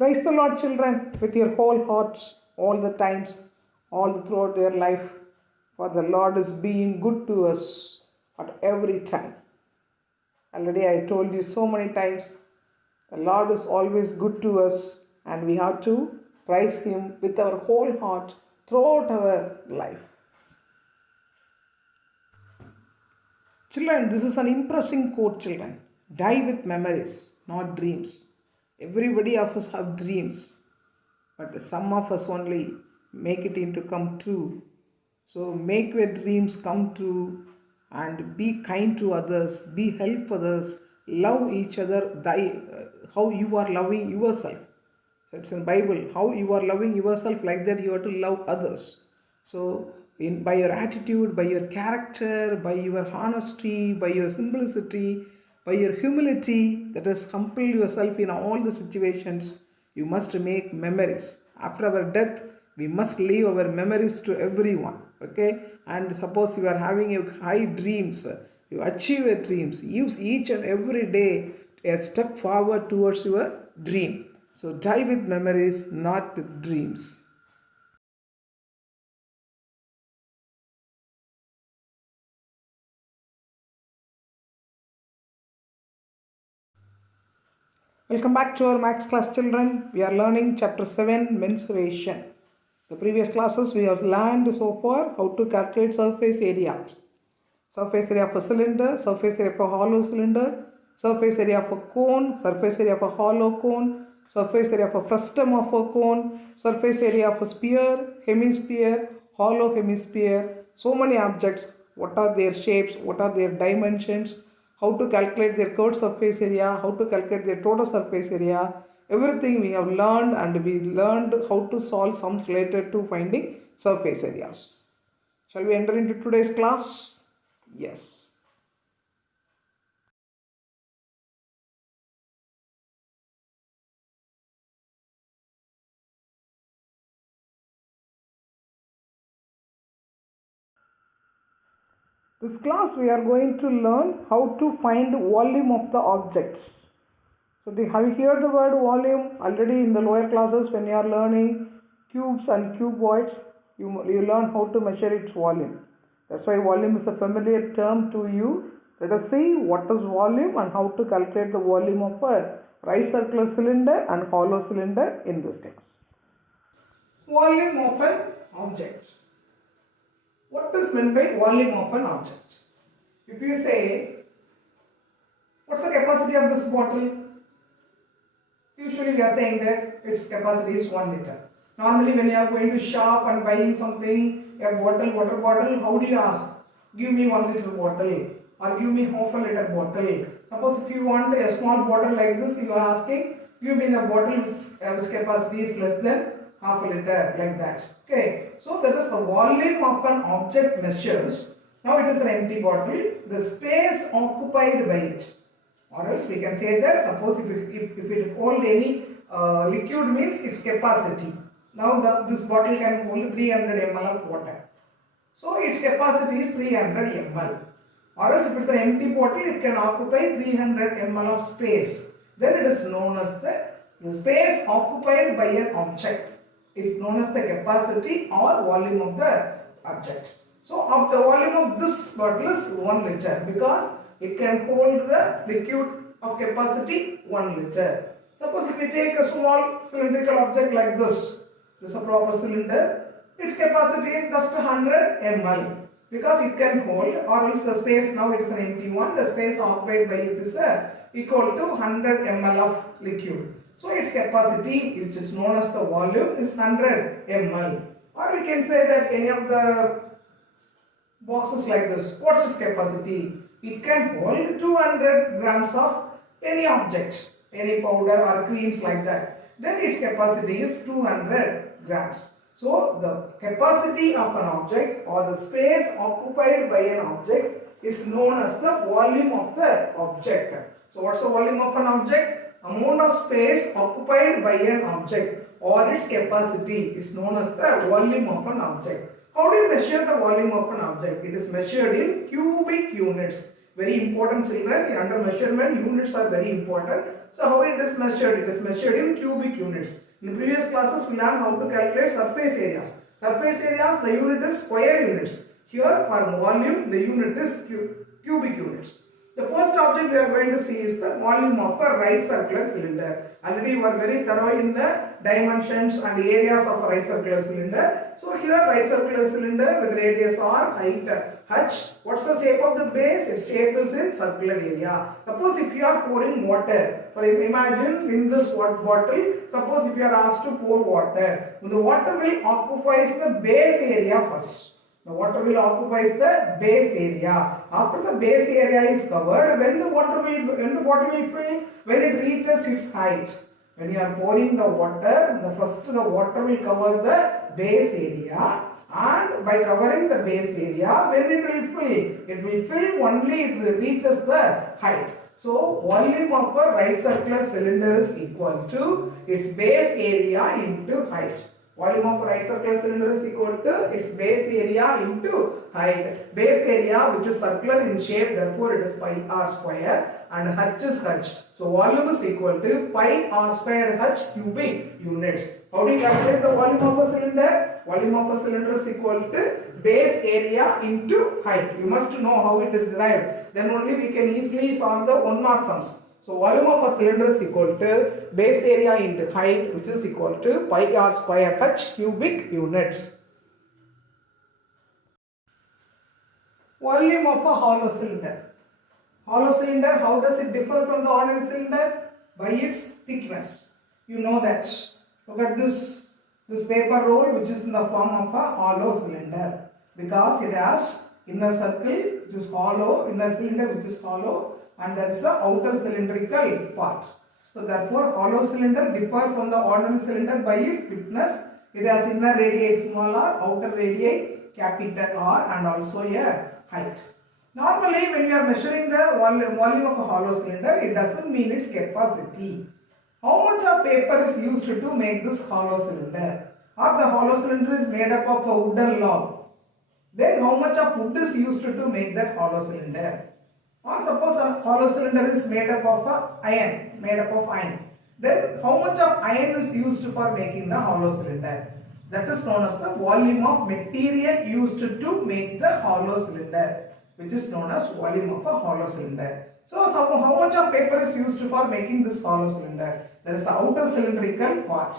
Praise the Lord, children, with your whole heart, all the times, all throughout your life. For the Lord is being good to us at every time. Already I told you so many times, the Lord is always good to us, and we have to praise Him with our whole heart throughout our life. Children, this is an impressing quote, children. Die with memories, not dreams. Everybody of us have dreams, but some of us only make it into come true. So make your dreams come true and be kind to others, be help for others, love each other, how you are loving yourself. So it's in Bible, how you are loving yourself, like that you have to love others. So by your attitude, by your character, by your honesty, by your simplicity, by your humility, that is, compel yourself in all the situations, you must make memories. After our death, we must leave our memories to everyone. Okay? And suppose you are having a high dreams, you achieve your dreams, use each and every day a step forward towards your dream. So die with memories, not with dreams. Welcome back to our Max class, children. We are learning chapter 7, mensuration. The previous classes we have learned so far how to calculate surface area. Surface area of a cylinder, surface area of a hollow cylinder, surface area of a cone, surface area of a hollow cone, surface area of a frustum of a cone, surface area of a sphere, hemisphere, hollow hemisphere, so many objects, what are their shapes, what are their dimensions, how to calculate their curved surface area, how to calculate their total surface area, everything we have learned, and we learned how to solve sums related to finding surface areas. Shall we enter into today's class? Yes. This class we are going to learn how to find volume of the objects. So have you heard the word volume already in the lower classes when you are learning cubes and cuboids? You learn how to measure its volume. That's why volume is a familiar term to you. Let us see what is volume and how to calculate the volume of a right circular cylinder and hollow cylinder in this class. Volume of an object. What is meant by volume of an object? If you say, what's the capacity of this bottle? Usually we are saying that its capacity is 1 liter. Normally when you are going to shop and buying something, a bottle, water bottle, how do you ask? Give me 1 liter bottle or give me half a liter bottle. Suppose if you want a small bottle like this, you are asking, give me the bottle which capacity is less than half a liter, like that. Okay, so that is the volume of an object measures. Now it is an empty bottle, the space occupied by it. Or else we can say that suppose if it hold any liquid means its capacity. Now this bottle can hold 300 ml of water. So its capacity is 300 ml. Or else if it is an empty bottle, it can occupy 300 ml of space. Then it is known as the space occupied by an object is known as the capacity or volume of the object. So the volume of this bottle is 1 liter because it can hold the liquid of capacity 1 liter. Suppose if we take a small cylindrical object like this is a proper cylinder, its capacity is just 100 ml because it can hold, or else the space, now it is an empty one, the space occupied by it is equal to 100 ml of liquid. So its capacity, which is known as the volume, is 100 ml. Or we can say that any of the boxes like this, what's its capacity? It can hold 200 grams of any object, any powder or creams like that. Then its capacity is 200 grams. So the capacity of an object or the space occupied by an object is known as the volume of the object. So what's the volume of an object? Amount of space occupied by an object or its capacity is known as the volume of an object. How do you measure the volume of an object? It is measured in cubic units. Very important, children. Under measurement, units are very important. So how it is measured? It is measured in cubic units. In previous classes, we learned how to calculate surface areas. Surface areas, the unit is square units. Here for volume, the unit is cubic units. The first object we are going to see is the volume of a right circular cylinder. Already you are very thorough in the dimensions and areas of a right circular cylinder. So here right circular cylinder with radius r, height h. What's the shape of the base? Its shape is in circular area. Suppose if you are pouring water, imagine in this bottle, suppose if you are asked to pour water, the water will occupy the base area first. The water will occupy the base area. After the base area is covered, when the bottle will fill, when it reaches its height. When you are pouring the water, the water will cover the base area, and by covering the base area, when it will fill only it reaches the height. So volume of a right circular cylinder is equal to its base area into height. Volume of a right circular cylinder is equal to its base area into height. Base area which is circular in shape, therefore it is pi r square, and h is h. So volume is equal to pi r square h cubic units. How do you calculate the volume of a cylinder? Volume of a cylinder is equal to base area into height. You must know how it is derived. Then only we can easily solve the 1 mark sums. So volume of a cylinder is equal to base area into height, which is equal to pi r square h cubic units. Volume of a hollow cylinder. Hollow cylinder, how does it differ from the ordinary cylinder? By its thickness. You know that. Look at this paper roll which is in the form of a hollow cylinder, because it has inner circle which is hollow, inner cylinder which is hollow, and there is the outer cylindrical part. So therefore hollow cylinder differ from the ordinary cylinder by its thickness. It has inner radii small r, outer radii capital R, and also a height. Normally when we are measuring the volume of a hollow cylinder, it doesn't mean its capacity. How much of paper is used to make this hollow cylinder? Or the hollow cylinder is made up of a wooden log. Then how much of wood is used to make that hollow cylinder? Or suppose a hollow cylinder is made up of iron. Then how much of iron is used for making the hollow cylinder? That is known as the volume of material used to make the hollow cylinder, which is known as volume of a hollow cylinder. So how much of paper is used for making this hollow cylinder? There is an outer cylindrical part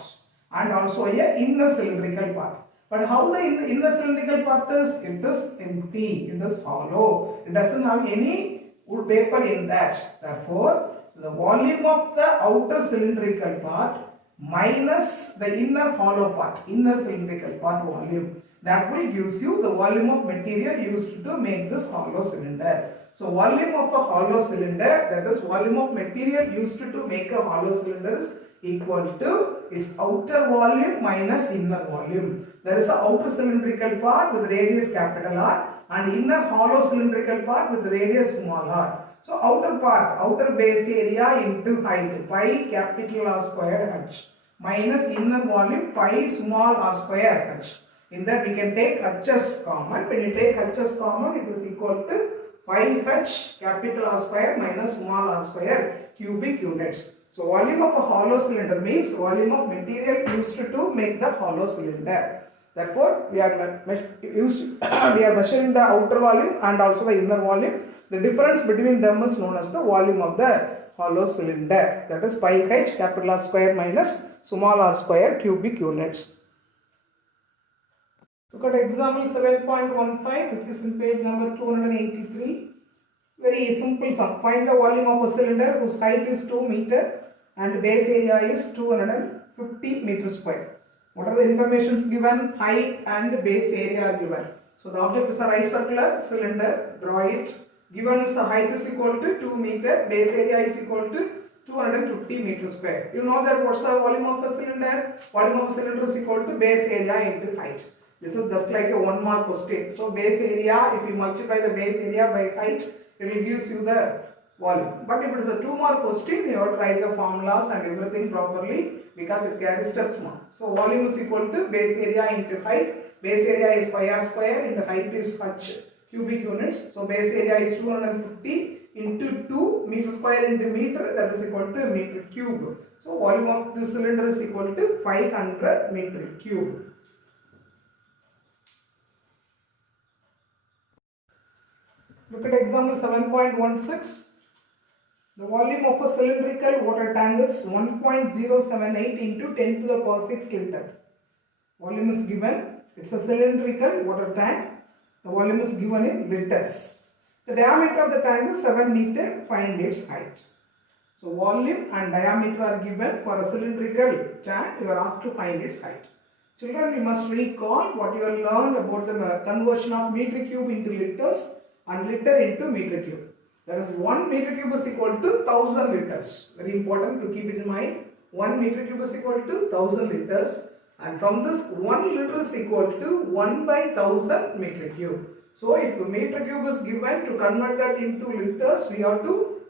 and also a inner cylindrical part. But how the inner cylindrical part is? It is empty, it is hollow. It doesn't have any wood paper in that. Therefore, the volume of the outer cylindrical part minus the inner hollow part, inner cylindrical part volume, that will gives you the volume of material used to make this hollow cylinder. So volume of a hollow cylinder, that is volume of material used to make a hollow cylinder, is equal to its outer volume minus inner volume. There is an outer cylindrical part with radius capital R and inner hollow cylindrical part with radius small r. So outer part, outer base area into height, pi capital R square h, minus inner volume pi small r square h. In that we can take h as common. When you take h as common, it is equal to pi h capital R square minus small r square cubic units. So volume of a hollow cylinder means volume of material used to make the hollow cylinder. Therefore, we are measuring the outer volume and also the inner volume. The difference between them is known as the volume of the hollow cylinder. That is pi h capital R square minus small r square cubic units. Look at example 7.15, which is in page number 283. Very simple sum. Find the volume of a cylinder whose height is 2 meter and base area is 250 meters square. What are the informations given? Height and base area are given. So the object is a right circular cylinder. Draw it. Given is the height is equal to 2 meter, base area is equal to 250 meters square. You know that what's the volume of a cylinder? Volume of a cylinder is equal to base area into height. This is just like a 1 mark question. So base area, if you multiply the base area by height, it will gives you the volume. But if it is a 2 mark question, you have to write the formulas and everything properly because it carries steps mark. So volume is equal to base area into height. Base area is pi r square and the height is h cubic units. So base area is 250 into 2 meter square into meter, that is equal to meter cube. So volume of this cylinder is equal to 500 meter cube. Look at example 7.16. The volume of a cylindrical water tank is 1.078 into 10 to the power 6 liters. Volume is given. It's a cylindrical water tank. The volume is given in liters. The diameter of the tank is 7 meter. Find its height. So volume and diameter are given for a cylindrical tank. You are asked to find its height. Children, you must recall what you have learned about the conversion of meter cube into liters and liter into meter cube. That is 1 meter cube is equal to 1000 liters. Very important to keep it in mind. 1 meter cube is equal to 1000 liters. And from this 1 liter is equal to 1 by 1000 meter cube. So if the meter cube is given, to convert that into liters, we have to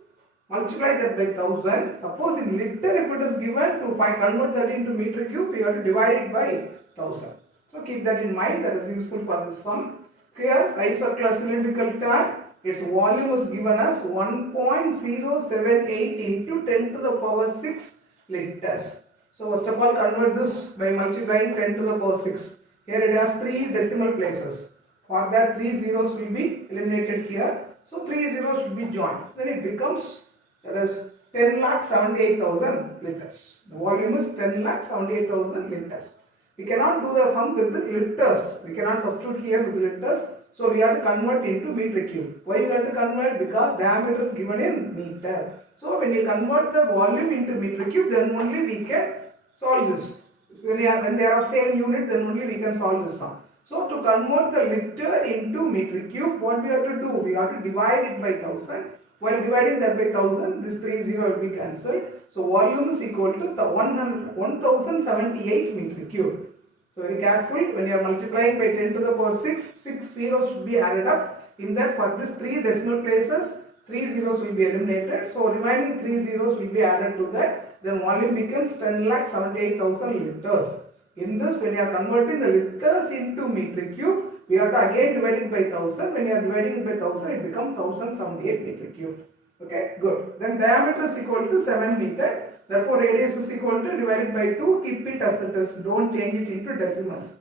multiply that by 1000. Suppose in liter if it is given, to convert that into meter cube, we have to divide it by 1000. So keep that in mind. That is useful for this sum. Here, right circular cylindrical tank, its volume is given as 1.078 into 10 to the power 6 liters. So first of all, convert this by multiplying 10 to the power 6. Here it has 3 decimal places. For that 3 zeros will be eliminated here. So 3 zeros should be joined. Then it becomes, that is 10,78,000 liters. The volume is 10,78,000 liters. We cannot do the sum with the liters. We cannot substitute here with liters. So we have to convert into meter cube. Why we have to convert? Because diameter is given in meter. So when you convert the volume into meter cube, then only we can solve this. When they are same unit, then only we can solve this sum. So to convert the liter into meter cube, what we have to do? We have to divide it by 1000. While dividing that by 1000, this 3 0 will be cancelled. So volume is equal to the 1078 meter cube. So very careful, when you are multiplying by 10 to the power 6, 6 zeros should be added up. In that, for this 3 decimal places, 3 zeros will be eliminated. So remaining 3 zeros will be added to that. Then volume becomes 10,78,000 liters. In this, when you are converting the liters into meter cube, we have to again divide it by 1000. When you are dividing it by 1000, it becomes 1078 meter cube. Okay, good. Then diameter is equal to 7 meter. Therefore, radius is equal to divided by 2. Keep it as it is. Don't change it into decimals.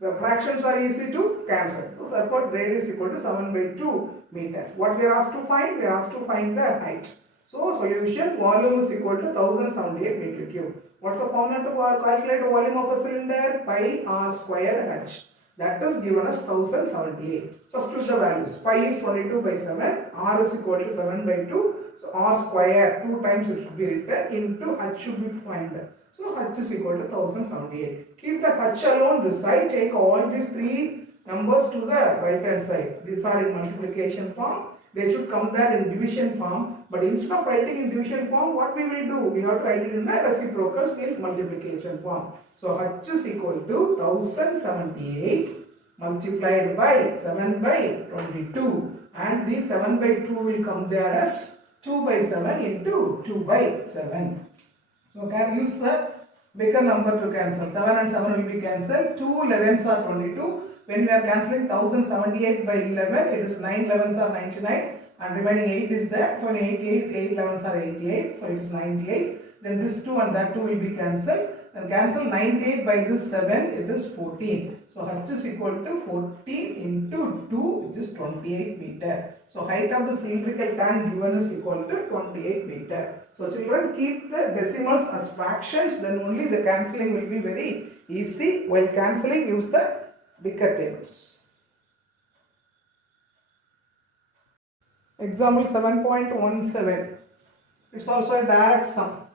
The fractions are easy to cancel. So, therefore, radius is equal to 7 by 2 meters. What we are asked to find? We are asked to find the height. So, solution, volume is equal to 1078 meter cube. What's the formula to calculate the volume of a cylinder? Pi r squared h. That is given as 1078. Substitute the values. Pi is 22 by 7. R is equal to 7 by 2. So r square 2 times it should be written into h should be found. So h is equal to 1078. Keep the h alone this side. Take all these 3 numbers to the right hand side. These are in multiplication form. They should come there in division form. But instead of writing in division form, what we will do? We have to write it in the reciprocals in multiplication form. So h is equal to 1078 multiplied by 7 by 22. And the 7 by 2 will come there as 2 by 7 into 2 by 7. So can use the bigger number to cancel. 7 and 7 will be cancelled. 2 11s are 22. When we are cancelling 1078 by 11, it is 9 11s are 99. And remaining 8 is there. So 88, 8 11s are 88. So it is 98. Then this 2 and that 2 will be cancelled. Then cancel 98 by this 7, it is 14. So h is equal to 14 into 2, which is 28 meter. So height of the cylindrical tank given is equal to 28 meter. So children, keep the decimals as fractions, then only the cancelling will be very easy. While cancelling, use the bigger tables. Example 7.17. It's also a direct sum.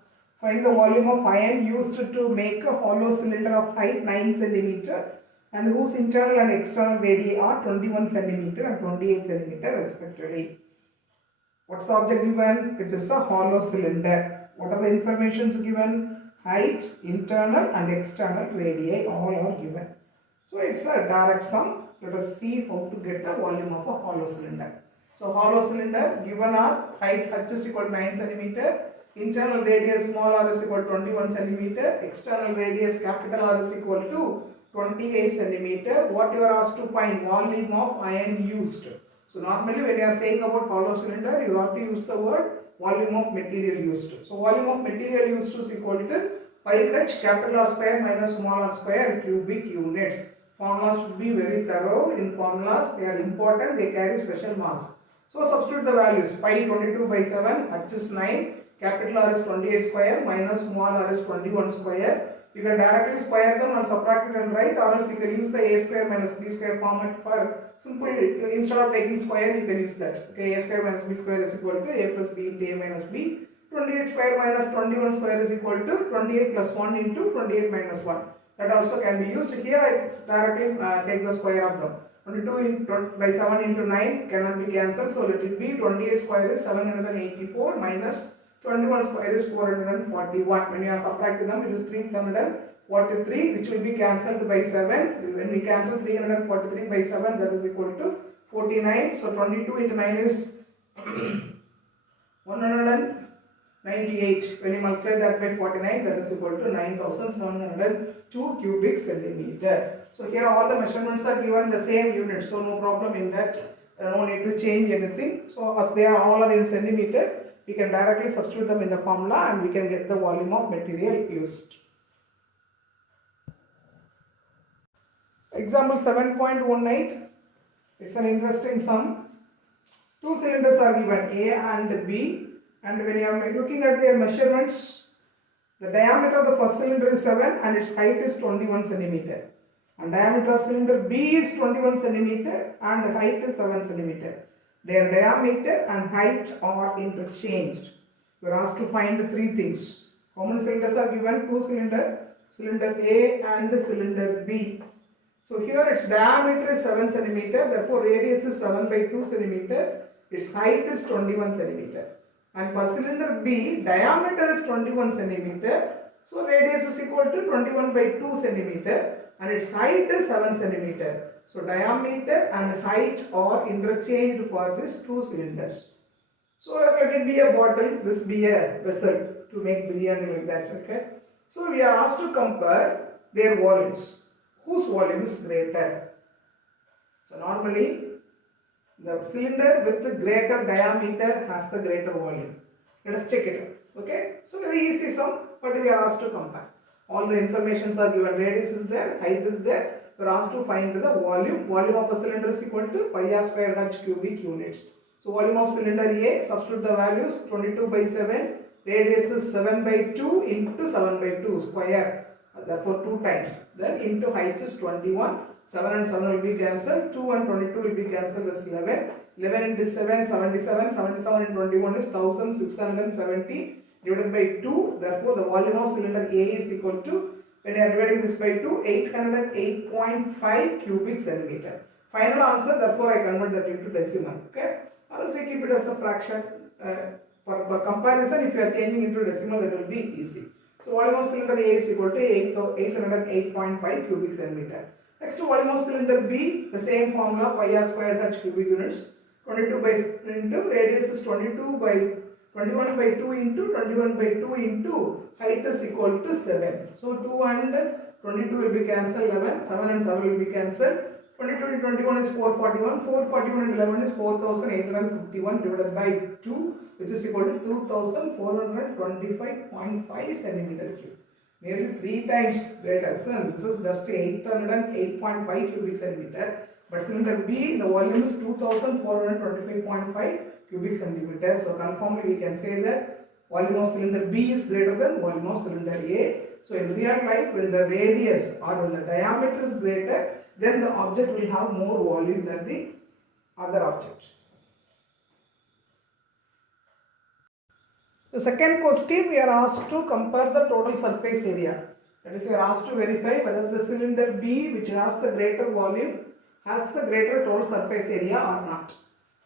Find the volume of iron used to make a hollow cylinder of height 9 cm and whose internal and external radii are 21 cm and 28 cm respectively. What's the object given? It is a hollow cylinder. What are the informations given? Height, internal and external radii all are given. So it's a direct sum. Let us see how to get the volume of a hollow cylinder. So hollow cylinder given are height h is equal to 9 cm. Internal radius small r is equal to 21 cm. External radius capital R is equal to 28 cm. What you are asked to find? Volume of iron used. So normally when you are saying about hollow cylinder, you have to use the word volume of material used. So volume of material used is equal to pi h capital R square minus small r square cubic units. Formulas should be very thorough. In formulas, they are important, they carry special marks. So substitute the values. Pi 22 by 7, h is 9, capital R is 28 square, minus small r is 21 square. You can directly square them and subtract it and write, or else you can use the a square minus b square format for simple. Instead of taking square, you can use that. Okay, a square minus b square is equal to a plus b into a minus b. 28 square minus 21 square is equal to 28 plus 1 into 28 minus 1. That also can be used. Here I directly take the square of them. 22 by 7 into 9 cannot be cancelled. So let it be 28 square is 784 minus 21 square is 441. When you are subtracting them, it is 343, which will be cancelled by 7. When we cancel 343 by 7, that is equal to 49. So 22 into 9 is 198. When you multiply that by 49, that is equal to 9702 cubic centimeter. So here all the measurements are given the same unit, so no problem in that. No need to change anything. So as they are all in centimeter, we can directly substitute them in the formula and we can get the volume of material used. Example 7.18. It's an interesting sum. Two cylinders are given, A and B, and when you are looking at their measurements, the diameter of the first cylinder is 7 and its height is 21 centimeter. And diameter of cylinder B is 21 centimeter and the height is 7 centimeter. Their diameter and height are interchanged. You are asked to find three things. How many cylinders are given? Two cylinders, cylinder A and cylinder B. So here its diameter is 7 centimeter, therefore radius is 7 by 2 centimeter, its height is 21 centimeter. And for cylinder B, diameter is 21 centimeter, so radius is equal to 21 by 2 centimeter and its height is 7 centimeter. So diameter and height are interchanged for these two cylinders. So let it be a bottle, this be a vessel to make biryani like that. Okay. So we are asked to compare their volumes. Whose volume is greater? So normally the cylinder with the greater diameter has the greater volume. Let us check it out. Okay. So very easy sum, but we are asked to compare. All the informations are given. Radius is there, height is there. We are asked to find the volume. Volume of a cylinder is equal to pi r square h cubic units. So volume of cylinder A, substitute the values, 22 by 7, radius is 7 by 2 into 7 by 2 square, therefore 2 times. Then into height is 21, 7 and 7 will be cancelled, 2 and 22 will be cancelled as 11. 11 into 7, 77, 77 and 21 is 1670 divided by 2. Therefore the volume of cylinder A is equal to, when you are dividing this by 2, 808.5 cubic centimeter. Final answer, therefore I convert that into decimal. Okay. Or else you keep it as a fraction. For comparison, if you are changing into decimal, it will be easy. So volume of cylinder A is equal to 808.5 cubic centimeter. Next to volume of cylinder B, the same formula, pi r squared h cubic units. 22 by into radius is 22 by 21 by 2 into 21 by 2 into height is equal to 7. So 2 and 22 will be cancelled, 11, 7 and 7 will be cancelled. 22 and 21 is 441, 441 and 11 is 4851 divided by 2, which is equal to 2425.5 centimeter cube. Nearly 3 times greater. So this is just 808.5 cubic centimeter. But cylinder B, the volume is 2425.5 cubic centimeter. So conformly we can say that volume of cylinder B is greater than volume of cylinder A. So in real life, when the radius or when the diameter is greater, then the object will have more volume than the other object. The second question, we are asked to compare the total surface area. That is, we are asked to verify whether the cylinder B, which has the greater volume, has the greater total surface area or not.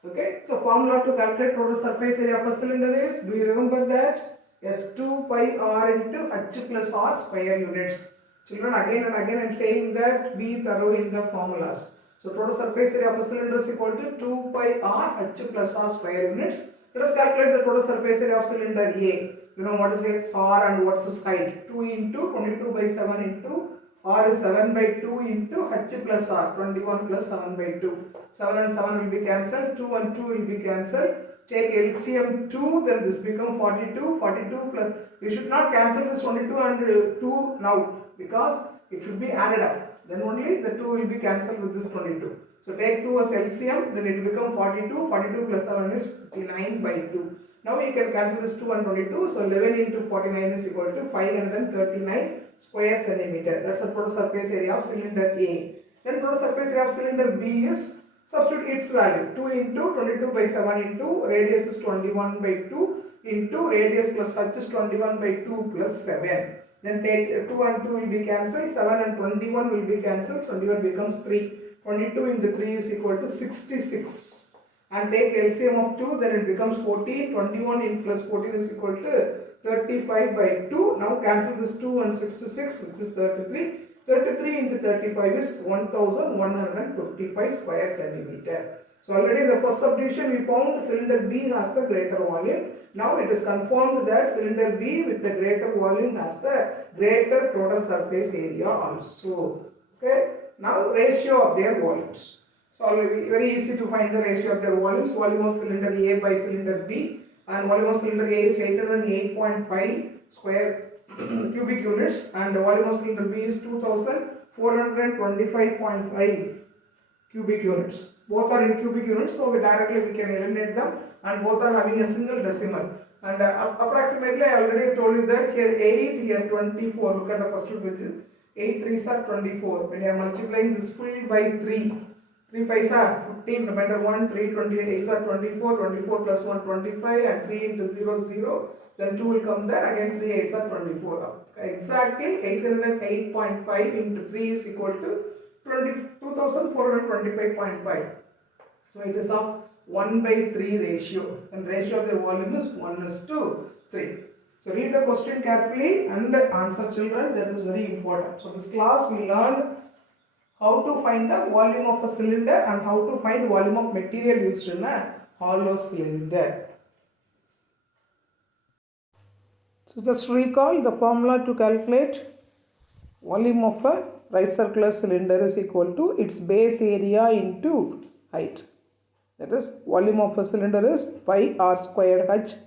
Okay, so formula to calculate total surface area of a cylinder is, do you remember that? S2 pi r into h plus r square units. Children, again and again I am saying that be thorough in the formulas. So total surface area of a cylinder is equal to 2 pi r h plus r square units. Let us calculate the total surface area of cylinder A. You know what is its r and what is its height. 2 into 22 by 7 into R is 7 by 2 into H plus R, 21 plus 7 by 2. 7 and 7 will be cancelled, 2 and 2 will be cancelled. Take LCM 2, then this become 42, 42 plus, you should not cancel this 22 and 2 now, because it should be added up. Then only the 2 will be cancelled with this 22. So take 2 as LCM, then it will become 42, 42 plus 7 is 59 by 2. Now you can cancel this 2 and 22, so 11 into 49 is equal to 539 square centimeter. That's the total surface area of cylinder A. Then total surface area of cylinder B is, substitute its value, 2 into 22 by 7 into radius is 21 by 2 into radius plus h is 21 by 2 plus 7. Then take 2 and 2 will be cancelled, 7 and 21 will be cancelled, 21 becomes 3. 22 into 3 is equal to 66. And take LCM of 2, then it becomes 14. 21 in plus 14 is equal to 35 by 2. Now cancel this 2 and 66, which is 33. 33 into 35 is 1155 square centimeter. So already in the first subdivision we found cylinder B has the greater volume. Now it is confirmed that cylinder B with the greater volume has the greater total surface area also. Okay. Now ratio of their volumes. So very easy to find the ratio of their volumes. Volume of cylinder A by cylinder B, and volume of cylinder A is 808.5 square cubic units, and the volume of cylinder B is 2425.5 cubic units. Both are in cubic units, so we directly can eliminate them, and both are having a single decimal. And approximately I already told you that here 8, here 24. Look at the first two digits. 8 3s are 24. When you are multiplying this full by 3, 3 5s are 15, remainder 1, 3 28s are 24, 24 plus 1 25, and 3 into 0 0, then 2 will come there, again 3 8s are 24. Exactly 808.5 into 3 is equal to 2425.5. So it is of 1 by 3 ratio, and ratio of the volume is 1:3. So read the question carefully and answer, children. That is very important. So this class we learned how to find the volume of a cylinder and how to find volume of material used in a hollow cylinder. So just recall the formula to calculate volume of a right circular cylinder is equal to its base area into height. That is, volume of a cylinder is pi r squared h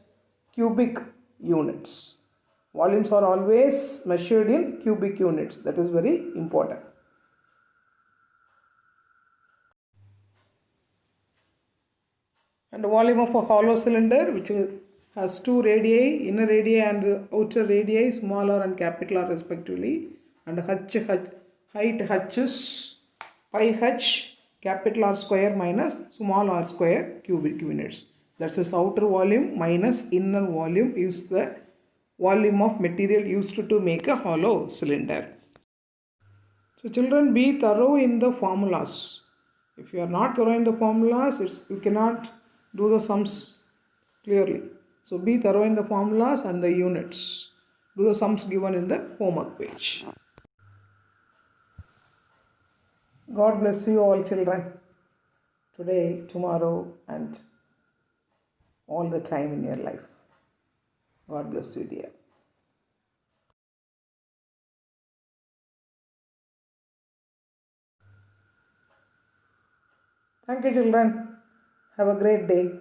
cubic units. Volumes are always measured in cubic units. That is very important. And the volume of a hollow cylinder, which has two radii, inner radii and outer radii, small r and capital R respectively, and height h is pi h capital R square minus small r square cubic units. That's its outer volume minus inner volume is the volume of material used to make a hollow cylinder. So children, be thorough in the formulas. If you are not thorough in the formulas, you cannot do the sums clearly. So be thorough in the formulas and the units. Do the sums given in the homework page. God bless you all, children, today, tomorrow, and all the time in your life. God bless you, dear. Thank you, children. Have a great day.